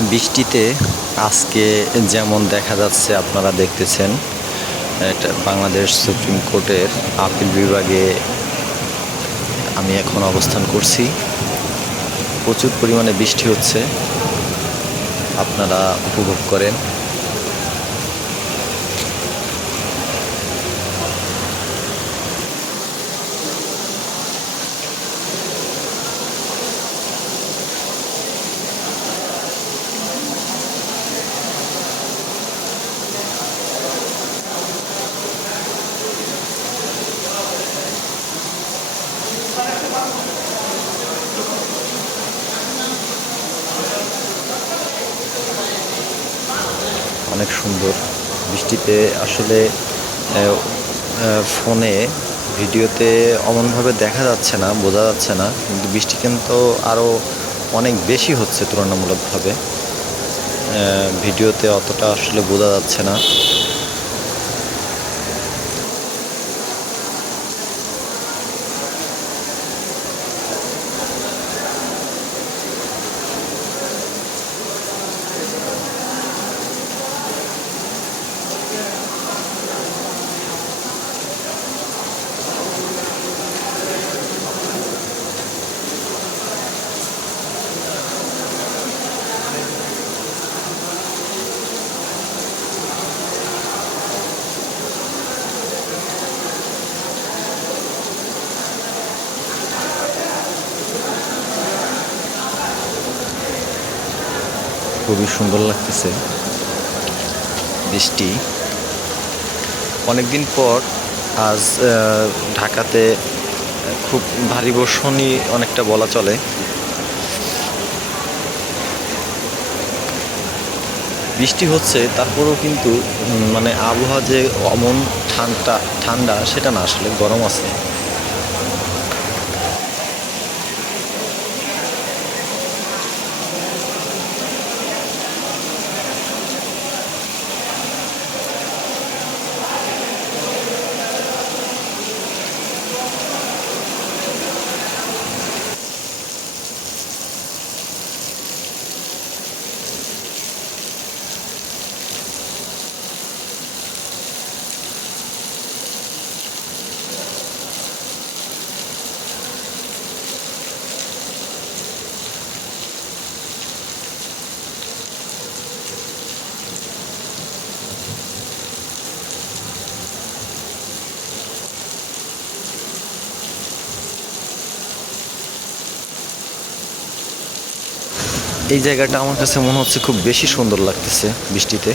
বৃষ্টিতে আজকে যেমন দেখা যাচ্ছে, আপনারা দেখতেছেন এটা বাংলাদেশ সুপ্রিম কোর্টের আপিল বিভাগে আমি এখন অবস্থান করছি। প্রচুর পরিমাণে বৃষ্টি হচ্ছে। আপনারা উপভোগ করেন। অনেক সুন্দর বৃষ্টিতে আসলে ফোনে ভিডিওতে অমনভাবে দেখা যাচ্ছে না, বোঝা যাচ্ছে না, কিন্তু বৃষ্টি কিন্তু আরও অনেক বেশি হচ্ছে তুলনামূলকভাবে। ভিডিওতে অতটা আসলে বোঝা যাচ্ছে না। খুবই সুন্দর লাগতেছে। বৃষ্টি। অনেকদিন পর আজ ঢাকাতে খুব ভারী বর্ষণই অনেকটা বলা চলে। বৃষ্টি হচ্ছে, তারপরেও কিন্তু মানে আবহাওয়া যে অমন ঠান্ডা ঠান্ডা, সেটা না, আসলে গরম আছে। এই জায়গাটা আমার কাছে মনে হচ্ছে খুব বেশি সুন্দর লাগতেছে বৃষ্টিতে।